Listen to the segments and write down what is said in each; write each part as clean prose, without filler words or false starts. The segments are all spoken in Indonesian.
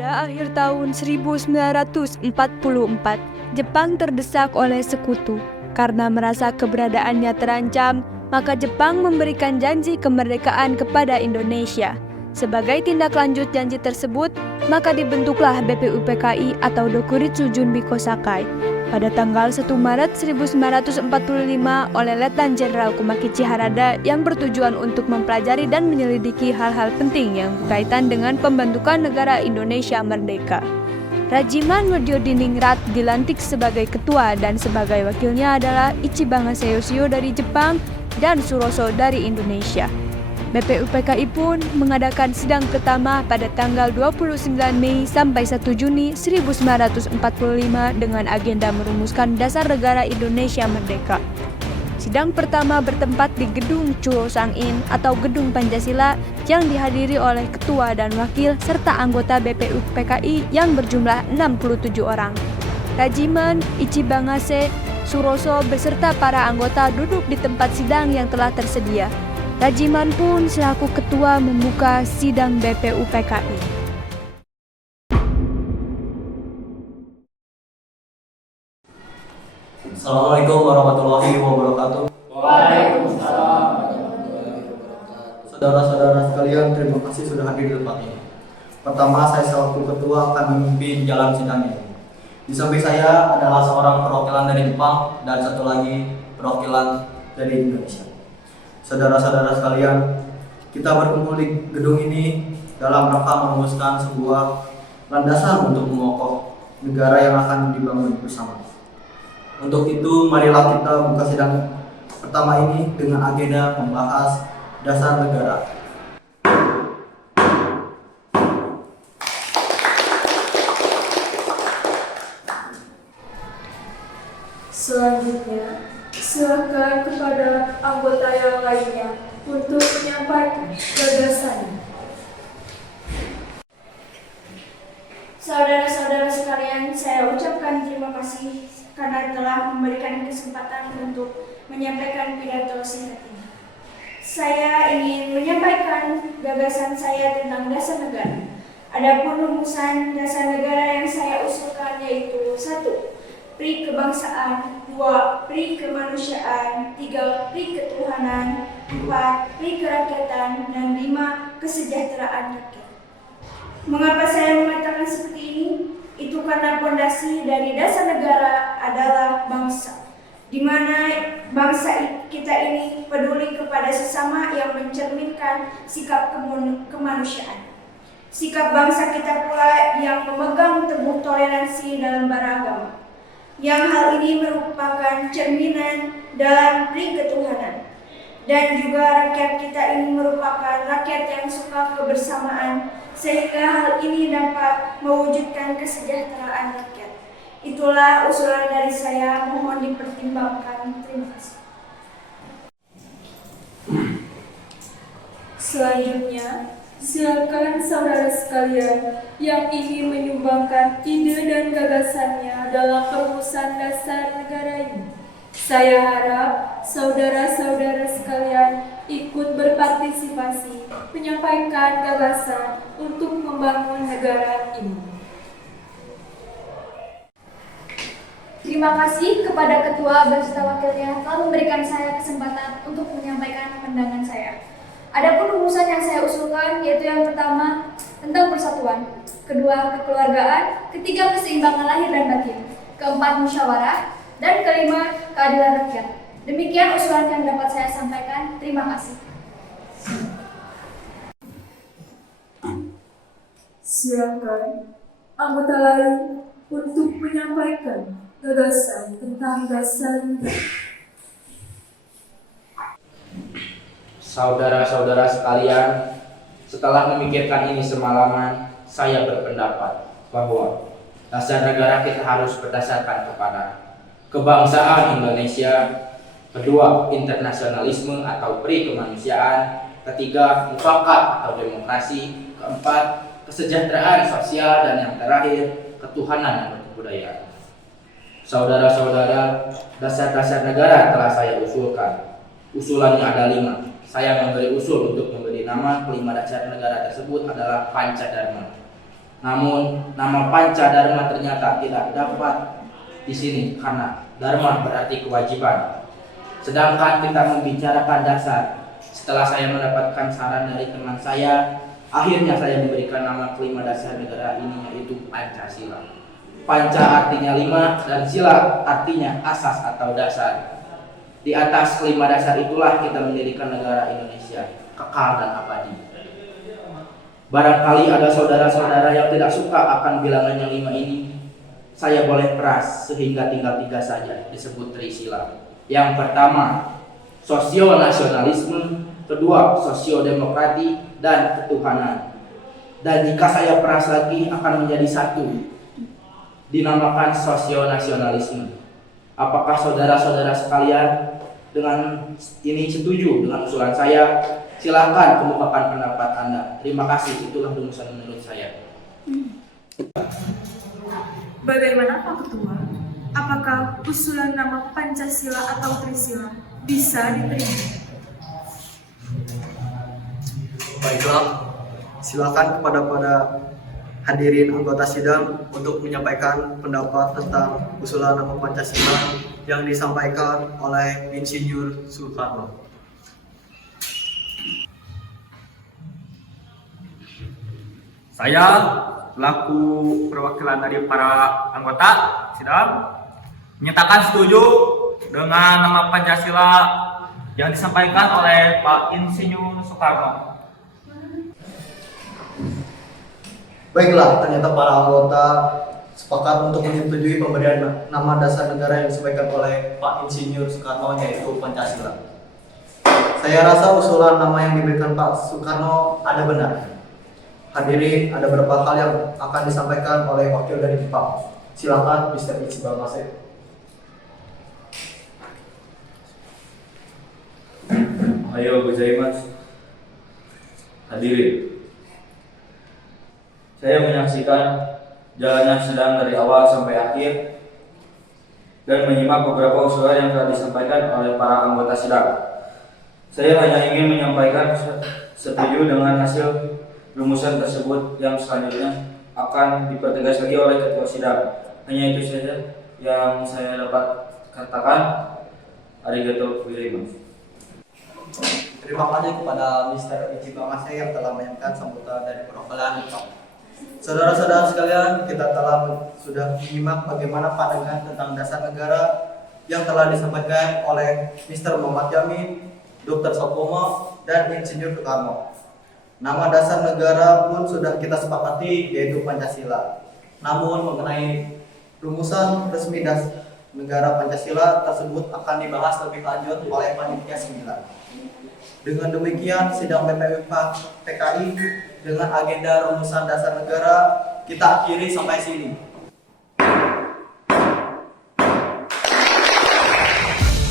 Pada akhir tahun 1944, Jepang terdesak oleh sekutu. Karena merasa keberadaannya terancam, maka Jepang memberikan janji kemerdekaan kepada Indonesia. Sebagai tindak lanjut janji tersebut, maka dibentuklah BPUPKI atau Dokuritsu Junbiko Sakai pada tanggal 1 Maret 1945 oleh Letnan Jenderal Kumakichi Harada yang bertujuan untuk mempelajari dan menyelidiki hal-hal penting yang berkaitan dengan pembentukan negara Indonesia merdeka. Rajiman Widyodiningrat dilantik sebagai ketua dan sebagai wakilnya adalah Ichibanga Seyoshio dari Jepang dan Suroso dari Indonesia. BPUPKI pun mengadakan sidang pertama pada tanggal 29 Mei sampai 1 Juni 1945 dengan agenda merumuskan dasar negara Indonesia merdeka. Sidang pertama bertempat di Gedung Churo Sang-in atau Gedung Pancasila yang dihadiri oleh ketua dan wakil serta anggota BPUPKI yang berjumlah 67 orang. Rajiman, Ichibangase, Suroso beserta para anggota duduk di tempat sidang yang telah tersedia. Rajiman pun selaku ketua membuka sidang BPUPKI. Assalamualaikum warahmatullahi wabarakatuh. Waalaikumsalam. Saudara-saudara sekalian, terima kasih sudah hadir di tempat ini. Pertama, saya selaku ketua akan memimpin jalan sidang ini. Di samping saya adalah seorang perwakilan dari Jepang dan satu lagi perwakilan dari Indonesia. Saudara-saudara sekalian, kita berkumpul di gedung ini dalam rangka merumuskan sebuah landasan untuk mengokoh negara yang akan dibangun bersama. Untuk itu, marilah kita buka sidang pertama ini dengan agenda membahas dasar negara. Selanjutnya, silakan kepada anggota yang lainnya untuk menyampaikan gagasannya. Saudara-saudara sekalian, saya ucapkan terima kasih karena telah memberikan kesempatan untuk menyampaikan pidato singkat ini. Saya ingin menyampaikan gagasan saya tentang dasar negara. Adapun rumusan dasar negara yang saya usulkan yaitu 1. Pri kebangsaan, 2. Pri kemanusiaan, 3. Pri ketuhanan, 4. Pri kerakyatan, dan 5. Kesejahteraan rakyat. Mengapa saya mengatakan seperti ini? Itu karena fondasi dari dasar negara adalah bangsa, di mana bangsa kita ini peduli kepada sesama yang mencerminkan sikap kemanusiaan. Sikap bangsa kita pula yang memegang teguh toleransi dalam beragama, yang hal ini merupakan cerminan dalam pri ketuhanan. Dan juga rakyat kita ini merupakan rakyat yang suka kebersamaan, sehingga hal ini dapat mewujudkan kesejahteraan rakyat. Itulah usulan dari saya, mohon dipertimbangkan. Terima kasih. Selanjutnya, silakan saudara sekalian yang ingin menyumbangkan ide dan gagasannya dalam perumusan dasar negara ini. Saya harap saudara-saudara sekalian ikut berpartisipasi menyampaikan gagasan untuk membangun negara ini. Terima kasih kepada ketua beserta wakilnya telah memberikan saya kesempatan untuk menyampaikan pandangan saya. Adapun rumusan yang saya usulkan yaitu yang pertama tentang persatuan, kedua kekeluargaan, ketiga keseimbangan lahir dan batin, keempat musyawarah, dan kelima keadilan rakyat. Demikian usulan yang dapat saya sampaikan. Terima kasih. Silakan anggota lain untuk menyampaikan gagasan tentang dasar negara. Saudara-saudara sekalian, setelah memikirkan ini semalaman, saya berpendapat bahwa dasar negara kita harus berdasarkan kepada kebangsaan Indonesia, kedua internasionalisme atau pri kemanusiaan, ketiga mufakat atau demokrasi, keempat kesejahteraan sosial, dan yang terakhir ketuhanan dan kebudayaan. Saudara-saudara, dasar-dasar negara telah saya usulkan. Usulannya ada 5. Saya memberi usul untuk memberi nama kelima dasar negara tersebut adalah Pancadharma. Namun nama Panca Dharma ternyata tidak dapat di sini karena Dharma berarti kewajiban. Sedangkan kita membicarakan dasar. Setelah saya mendapatkan saran dari teman saya, akhirnya saya memberikan nama kelima dasar negara ini, yaitu Pancasila. Panca artinya 5 dan sila artinya asas atau dasar. Di atas kelima dasar itulah kita mendirikan negara Indonesia kekal dan abadi. Barangkali ada saudara-saudara yang tidak suka akan bilangan yang 5 ini. Saya boleh peras sehingga tinggal 3 saja disebut Trisila. Yang pertama, sosio-nasionalisme. Kedua, sosio-demokrati dan ketuhanan. Dan jika saya peras lagi akan menjadi 1, dinamakan sosio-nasionalisme. Apakah saudara-saudara sekalian dengan ini setuju dengan usulan saya? Silahkan kemukakan pendapat Anda. Terima kasih, itulah rumusan menurut saya. Bagaimana Pak Ketua? Apakah usulan nama Pancasila atau Trisila bisa diterima? Baiklah, silakan kepada hadirin anggota sidang untuk menyampaikan pendapat tentang usulan nama Pancasila yang disampaikan oleh Insinyur Soekarno. Saya selaku perwakilan dari para anggota sidang menyatakan setuju dengan nama Pancasila yang disampaikan oleh Pak Insinyur Soekarno. Baiklah, ternyata para anggota sepakat untuk menyetujui pemberian nama dasar negara yang disampaikan oleh Pak Insinyur Soekarno, yaitu Pancasila. Saya rasa usulan nama yang diberikan Pak Soekarno ada benar. Hadirin, ada beberapa hal yang akan disampaikan oleh wakil dari Jepang. Silakan Mr. Ichiban Mase. Ayo gozaimasu. Hadirin, saya menyaksikan jalannya sidang dari awal sampai akhir dan menyimak beberapa usulan yang telah disampaikan oleh para anggota sidang. Saya hanya ingin menyampaikan setuju dengan hasil rumusan tersebut yang selanjutnya akan dipertegas lagi oleh ketua sidang. Hanya itu saja yang saya dapat katakan. Arigatou gozaimasu. Terima kasih kepada Mr. Ichiban Mase yang telah menyampaikan sambutan dari perwakilan Jepang. Saudara-saudara sekalian, kita sudah menyimak bagaimana pandangan tentang dasar negara yang telah disampaikan oleh Mr. Muhammad Yamin, Dr. Soekarno, dan Insinyur Soekarno. Nama dasar negara pun sudah kita sepakati, yaitu Pancasila. Namun mengenai rumusan resmi dasar negara Pancasila tersebut akan dibahas lebih lanjut oleh panitia 9. Dengan demikian, sidang BPU PKI dengan agenda rumusan dasar negara kita akhiri sampai sini.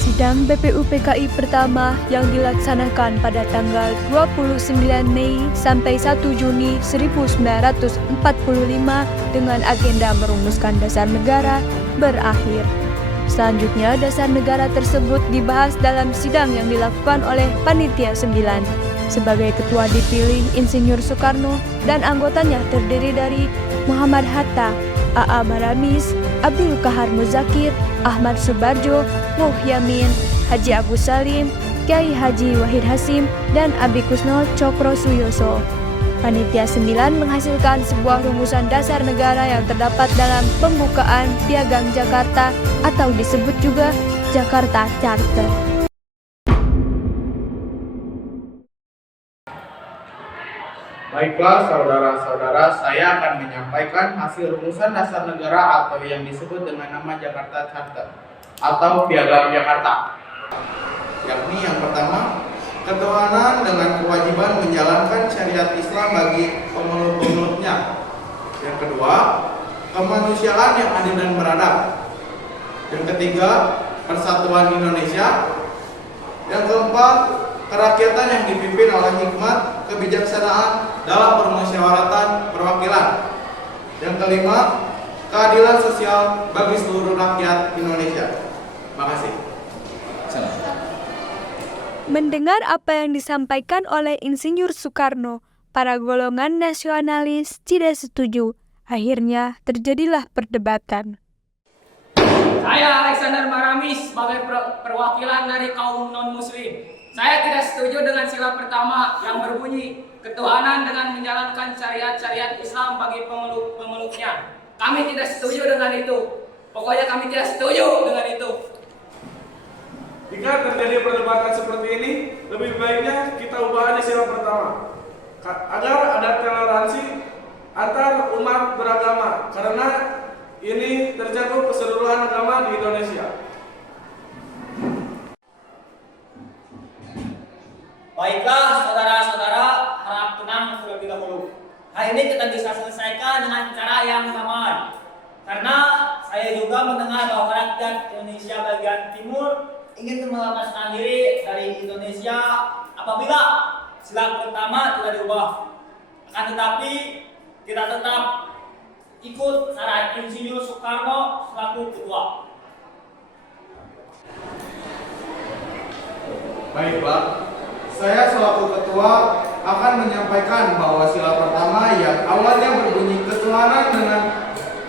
Sidang BPU PKI pertama yang dilaksanakan pada tanggal 29 Mei sampai 1 Juni 1945 dengan agenda merumuskan dasar negara berakhir. Selanjutnya, dasar negara tersebut dibahas dalam sidang yang dilakukan oleh Panitia 9. Sebagai ketua dipilih Insinyur Soekarno dan anggotanya terdiri dari Muhammad Hatta, A.A. Maramis, Abdul Kahar Muzakir, Ahmad Subarjo, Nuh Yamin, Haji Agus Salim, Kiai Haji Wahid Hasim, dan Abi Kusno Cokro Suyoso. Panitia 9 menghasilkan sebuah rumusan dasar negara yang terdapat dalam pembukaan Piagam Jakarta atau disebut juga Jakarta Charter. Baiklah saudara-saudara, saya akan menyampaikan hasil rumusan dasar negara atau yang disebut dengan nama Jakarta Charter atau Piagam Jakarta. Yakni yang pertama, ketuhanan dengan kewajiban menjalankan syariat Islam bagi pemeluk-pemeluknya. Yang kedua, kemanusiaan yang adil dan beradab. Yang ketiga, persatuan Indonesia. Yang keempat, kerakyatan yang dipimpin oleh hikmat kebijaksanaan dalam permusyawaratan perwakilan. Yang kelima, keadilan sosial bagi seluruh rakyat Indonesia. Terima kasih. Mendengar apa yang disampaikan oleh Insinyur Soekarno, para golongan nasionalis tidak setuju Akhirnya terjadilah perdebatan. Saya Alexander Maramis sebagai perwakilan dari kaum non-muslim. Saya tidak setuju dengan sila pertama yang berbunyi ketuhanan dengan menjalankan syariat-syariat Islam bagi pemeluknya. Kami tidak setuju dengan itu. Pokoknya kami tidak setuju dengan itu. Jika terjadi perdebatan seperti ini, lebih baiknya kita ubah aja sila pertama agar ada toleransi antar umat beragama, karena ini tercakup keseluruhan agama di Indonesia. Baiklah saudara-saudara, harap tenang terlebih dahulu. Hal ini kita bisa selesaikan dengan cara yang damai. Karena saya juga mendengar bahwa rakyat Indonesia bagian timur ingin melepaskan diri dari Indonesia apabila sila pertama tidak diubah. Akan tetapi kita tetap ikut saran Insinyur Soekarno selaku ketua. Baiklah, saya selaku ketua akan menyampaikan bahwa sila pertama yang awalnya berbunyi ketuhanan dengan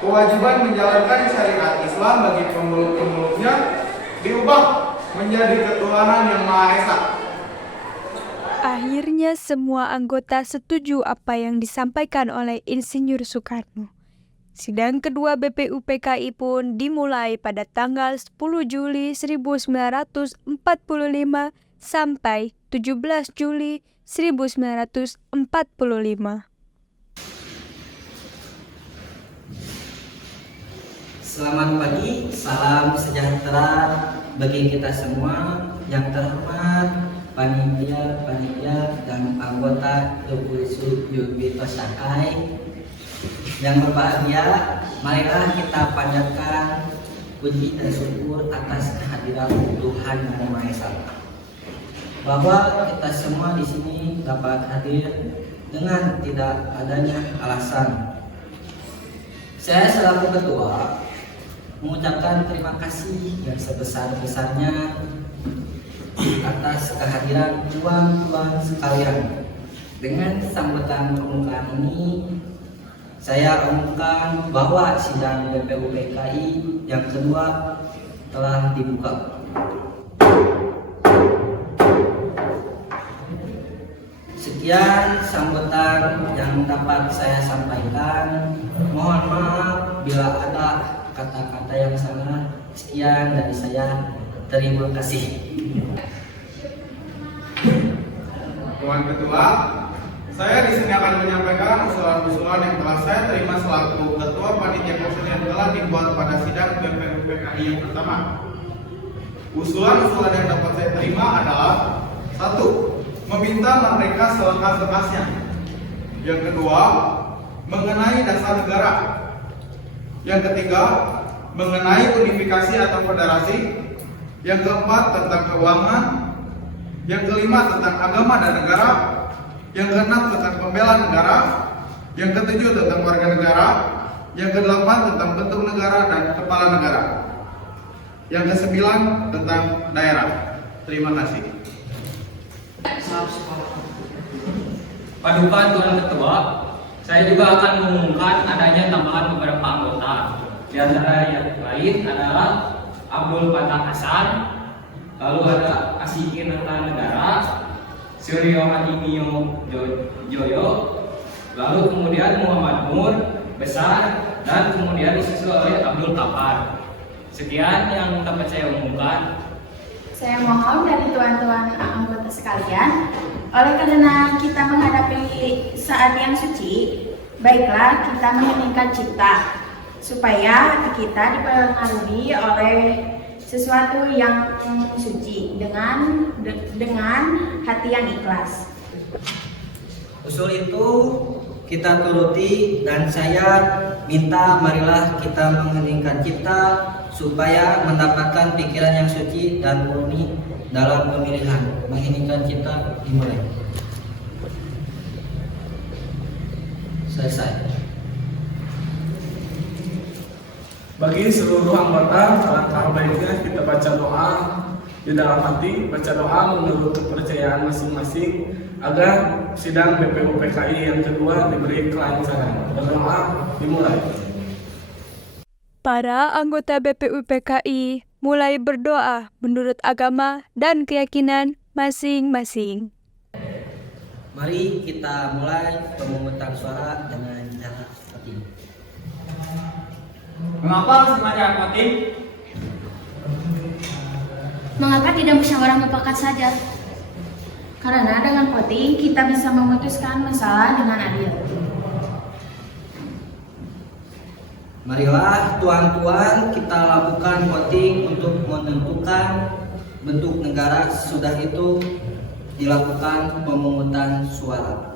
kewajiban menjalankan syariat Islam bagi pemeluk-pemeluknya diubah menjadi ketuhanan yang Maha Esa. Akhirnya semua anggota setuju apa yang disampaikan oleh Insinyur Soekarno. Sidang kedua BPUPKI pun dimulai pada tanggal 10 Juli 1945 sampai 17 Juli 1945. Selamat pagi, salam sejahtera bagi kita semua. Yang terhormat panitia dan anggota Yugito Sakai. Yang berbahagia, marilah kita panjatkan puji dan syukur atas kehadiran Tuhan Yang Maha Esa. Bahwa kita semua di sini dapat hadir dengan tidak adanya alasan. Saya selaku ketua mengucapkan terima kasih yang sebesar-besarnya atas kehadiran tuan-tuan sekalian. Dengan sambutan pembukaan ini, saya umumkan bahwa sidang BPUPKI yang kedua telah dibuka. Sekian sambutan yang dapat saya sampaikan. Mohon maaf bila ada kata-kata yang salah. Sekian dari saya. Terima kasih. Tuan Ketua, saya di sini akan menyampaikan usulan-usulan yang telah saya terima selaku Ketua Panitia Khusus yang telah dibuat pada sidang BPUPKI yang pertama. Usulan-usulan yang dapat saya terima adalah: 1. Meminta mereka selekas-lekasnya. Yang kedua, mengenai dasar negara. Yang ketiga, mengenai unifikasi atau federasi. Yang keempat, tentang keuangan. Yang kelima, tentang agama dan negara. Yang keenam, tentang pembela negara. Yang ketujuh, tentang warga negara. Yang kedelapan, tentang bentuk negara dan kepala negara. Yang kesembilan, tentang daerah. Terima kasih. Paduka Tuan Ketua, saya juga akan mengumumkan adanya tambahan beberapa anggota. Di antara yang lain adalah Abdul Fatah Hasan, lalu ada Asikin Negara, Suryo Hadimio Joyo, lalu kemudian Muhammad Nur Besar, dan kemudian disusul oleh Abdul Kapar. Sekian yang dapat saya umumkan. Saya mohon dari tuan-tuan anggota sekalian, oleh karena kita menghadapi saat yang suci, baiklah kita mengeningkan cipta supaya kita dipengaruhi oleh sesuatu yang suci dengan hati yang ikhlas. Usul itu kita turuti dan saya minta marilah kita mengheningkan cipta supaya mendapatkan pikiran yang suci dan murni dalam pemilihan. Mengheningkan cipta dimulai. Selesai. Bagi seluruh anggota, alangkah baiknya kita baca doa di dalam hati, baca doa menurut kepercayaan masing-masing agar sidang BPUPKI yang kedua diberi kelancaran. Berdoa dimulai. Para anggota BPUPKI mulai berdoa menurut agama dan keyakinan masing-masing. Mari kita mulai pemungutan suara dengan cara seperti ini. Mengapa sengaja voting? Mengapa tidak musyawarah mufakat saja? Karena dengan voting kita bisa memutuskan masalah dengan adil. Marilah tuan-tuan kita lakukan voting untuk menentukan bentuk negara, sudah itu dilakukan pemungutan suara.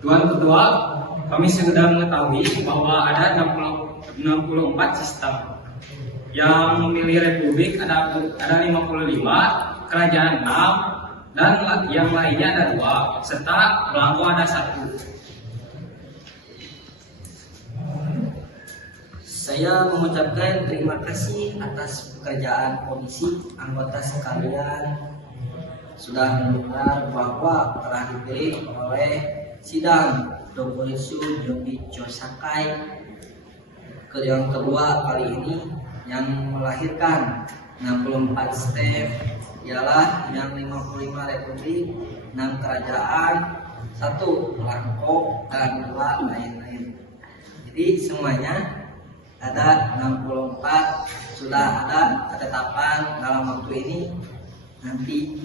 Tuan Ketua, kami sudah mengetahui bahwa ada 64 sistem. Yang memilih Republik ada 55, kerajaan 6, dan yang lainnya ada 2, serta belangko ada 1. Saya mengucapkan terima kasih atas pekerjaan komisi anggota sekalian sudah mendengar bahwa telah dipilih oleh sidang Dogoresu Jobi Chosakai yang kedua kali ini yang melahirkan 64 step ialah yang 55 republik, 6 kerajaan, 1 belangko, dan 2 lain-lain. Jadi semuanya ada 64, sudah ada ketetapan dalam waktu ini. Nanti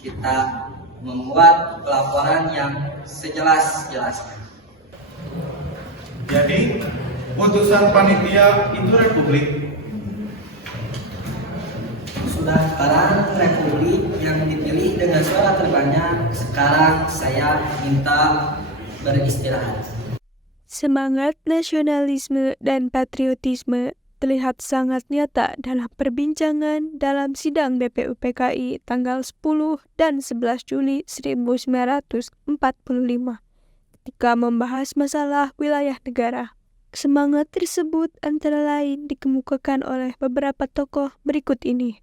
kita membuat pelaporan yang sejelas-jelasnya. Jadi, putusan panitia itu republik. Sudah sekarang republik yang dipilih dengan suara terbanyak. Sekarang saya minta beristirahat. Semangat nasionalisme dan patriotisme terlihat sangat nyata dalam perbincangan dalam sidang BPUPKI tanggal 10 dan 11 Juli 1945 ketika membahas masalah wilayah negara. Semangat tersebut antara lain dikemukakan oleh beberapa tokoh berikut ini.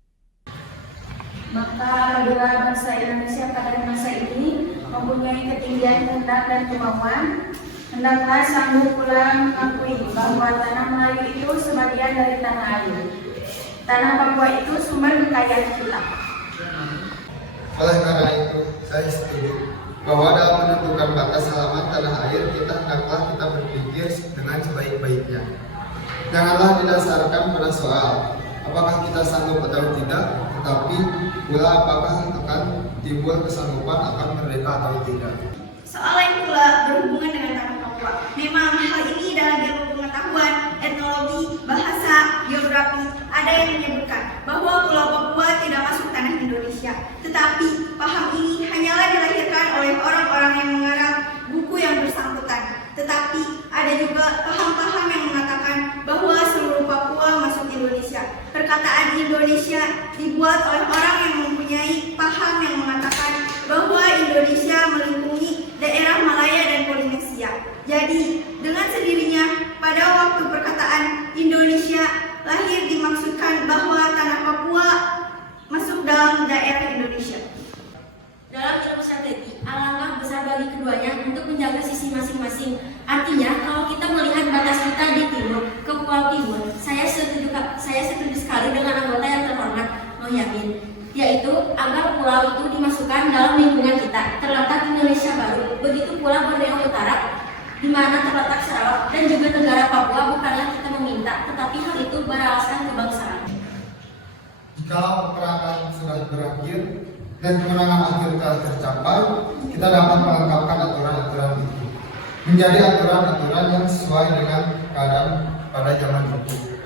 Maka apabila bangsa Indonesia pada masa ini mempunyai ketinggian kehendak dan kemauan, hendaklah sanggup pula mengakui bahwa tanah Melayu itu sebagian dari tanah air. Tanah Papua itu sumber kekayaan kita. Oleh karena itu, saya setuju bahwa dalam menentukan batas halaman tanah air hendaklah kita berpikir dengan sebaik-baiknya. Janganlah didasarkan pada soal apakah kita sanggup atau tidak, tetapi pula apakah akan timbul kesanggupan akan merdeka atau tidak. Soal lain pula berhubungan dengan tanah Papua. Memang hal ini dalam ilmu pengetahuan, etnologi, bahasa, geografi ada yang menyebutkan bahwa Pulau Papua tidak masuk tanah Indonesia. Tetapi paham ini hanyalah dilahirkan oleh orang-orang yang mengarang buku yang bersangkutan. Tetapi ada juga paham-paham yang mengatakan bahwa seluruh Papua masuk Indonesia. Perkataan Indonesia dibuat oleh orang yang mempunyai paham yang mengatakan bahwa Indonesia melingkungi daerah Malaya dan Polinesia. Jadi, dengan sendirinya pada waktu perkataan Indonesia lahir dimaksudkan bahwa tanah Papua masuk dalam daerah Indonesia. Dalam ilmu strategi, alangkah besar bagi keduanya untuk menjaga sisi masing-masing. Artinya, kalau kita melihat batas kita di timur, ke Pulau Timur, saya setuju sekali dengan anggota yang terhormat, Mohyamin, yaitu agar pulau itu dimasukkan dalam lingkungan kita, terletak Indonesia Baru. Begitu pula Borneo Utara, di mana terletak Sarawak, dan juga negara Papua bukanlah kita meminta, tetapi hal itu beralaskan kebangsaan. Jika peperangan sudah berakhir dan kemenangan akhir telah tercapai, kita dapat melengkapkan aturan-aturan itu menjadi aturan-aturan yang sesuai dengan keadaan pada zaman itu.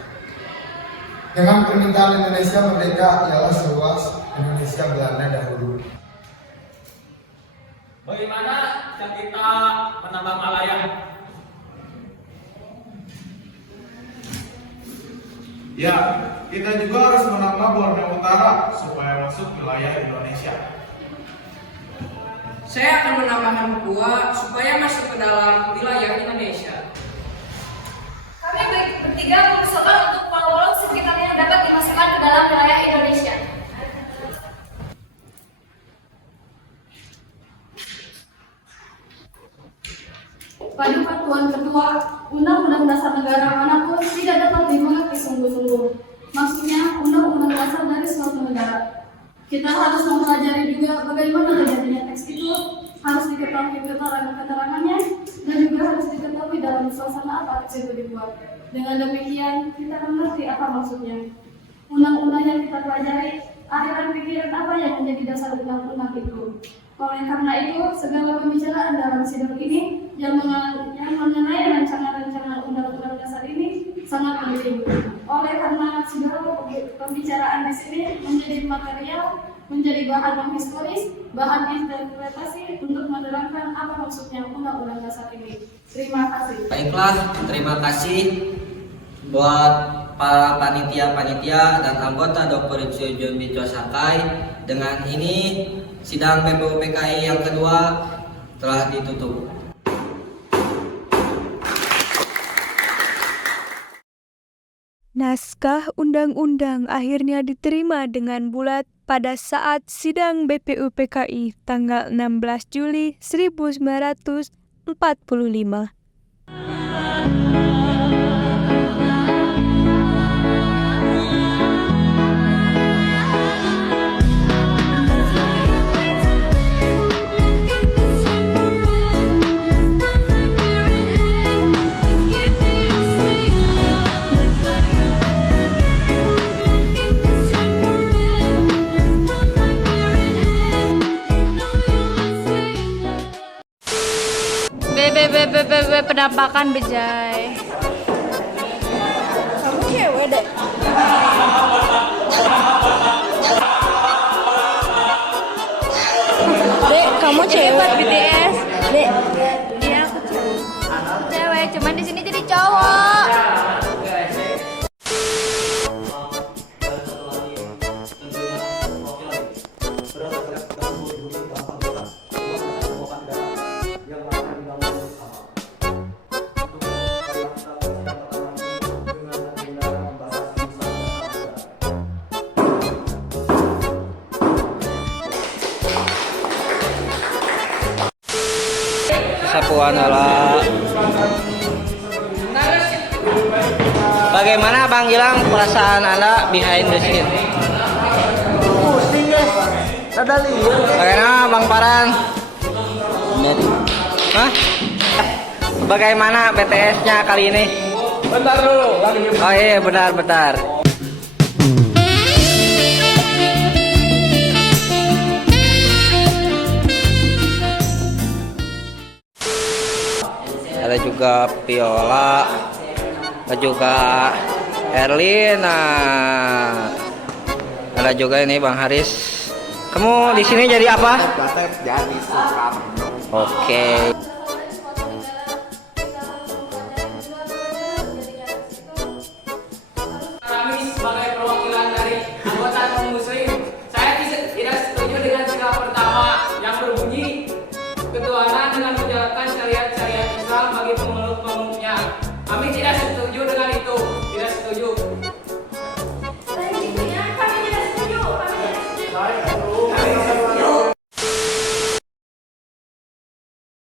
Dengan permintaan Indonesia merdeka ialah seluas Indonesia Belanda dahulu. Bagaimana jika kita menambah Malaya? Ya, kita juga harus menambah Borneo Utara supaya masuk wilayah Indonesia. Saya akan menambahkan Papua supaya masuk ke dalam wilayah Indonesia. Kami bertiga mengusulkan untuk pulau-pulau sekitarnya dapat dimasukkan ke dalam wilayah Indonesia. Pada Patuan Kedua, Undang-Undang Dasar Negara manapun tidak dapat dimengerti sungguh-sungguh. Maksudnya, Undang-Undang Dasar dari suatu negara. Kita harus mempelajari juga bagaimana terjadinya teks itu, harus diketahui keterangan-keterangannya, dan juga harus diketahui dalam suasana apa teks itu dibuat. Dengan demikian, kita mengerti apa maksudnya. Undang-undang yang kita pelajari, aliran pikiran apa yang menjadi dasar undang-undang itu. Oleh karena itu, segala pembicaraan dalam sidang ini yang mengenai rancangan-rancangan undang-undang dasar ini sangat penting. Oleh karena segala pembicaraan di sini menjadi material, menjadi bahan historis, bahan interpretasi untuk menerangkan apa maksudnya undang-undang dasar ini. Terima kasih. Baiklah, terima kasih buat para panitia-panitia dan anggota Dokoritsu Junbicho Sakai. Dengan ini sidang BPUPKI yang kedua telah ditutup. Naskah undang-undang akhirnya diterima dengan bulat pada saat sidang BPUPKI tanggal 16 Juli 1945. Penampakan bejai. Kamu cewek deh. Dek, kamu cewek BTS. Dek. Iya, aku cewek. Cewek, cuman di sini jadi cowok. Sapuan olah. Bagaimana Bang Gilang perasaan Anda behind the scene? Pusing guys. Ada liur. Bagaimana Bang Paran? Hah? Bagaimana BTS-nya kali ini? Bentar dulu, lagi Oh iya, bentar. Ada juga Viola, ada juga Erlina, ada juga ini Bang Haris. Kamu di sini jadi apa? Jadi Soekarno. Oke.